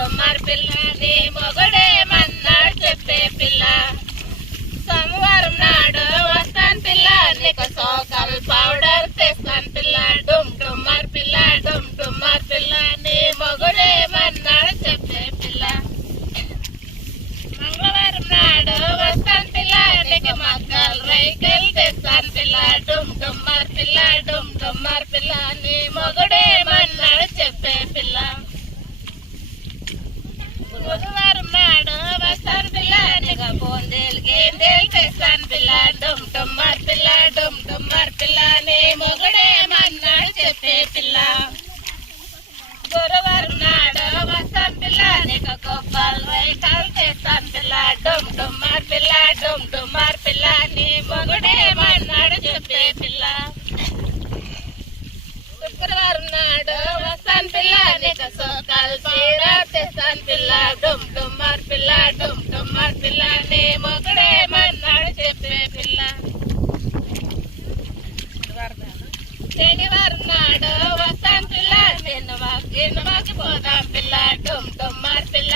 డుమ్మర్ పిల్ల నీ మొగుడే మన్నాడు చెప్పే పిల్ల సోమవారం నాడు వస్తాను పిల్ల నీకు సోకల్ పౌడర్ తెస్తాను పిల్ల డుమ్మర్ పిల్ల డుమ్మర్ పిల్ల నీ మొగుడే మన్నాడు చెప్పే పిల్ల మంగళవారం నాడు వస్తాను పిల్ల నీకు మక్కలు రైకలు తెస్తాను పిల్ల డుమ్మర్ పిల్ల డుమ్మర్ పిల్ల నీ మొగుడే మన్నాడు చెప్పే పిల్ల బుధవారం నాడు వస్తాను పిల్ల నీకు బూందీలు గేందేలు తెస్తాను పిల్ల డుమ్మర్ పిల్ల డుమ్మర్ పిల్ల నీ మొగుడే మన్నాడు చెప్పే పిల్ల గురువారం నాడు వస్తాను పిల్ల నీకు కొబ్బలు రైకాలు తెస్తాను పిల్ల డుమ్మర్ పిల్ల డుమ్మర్ పిల్ల నీ మొగుడే మన్నాడు చెప్పే పిల్ల శుక్రవారం నాడు వస్తాను పిల్ల నీకు సోకాలు పౌడర్ తెస్తాను పిల్ల డుమ్మర్ పిల్ల డుమ్మర్ పిల్ల నీ మొగుడే మన్నాడు చెప్పే పిల్ల శనివారం నాడు వస్తాను పిల్ల నిన్నవాకి పోదాం పిల్ల డుమ్మర్ పిల్ల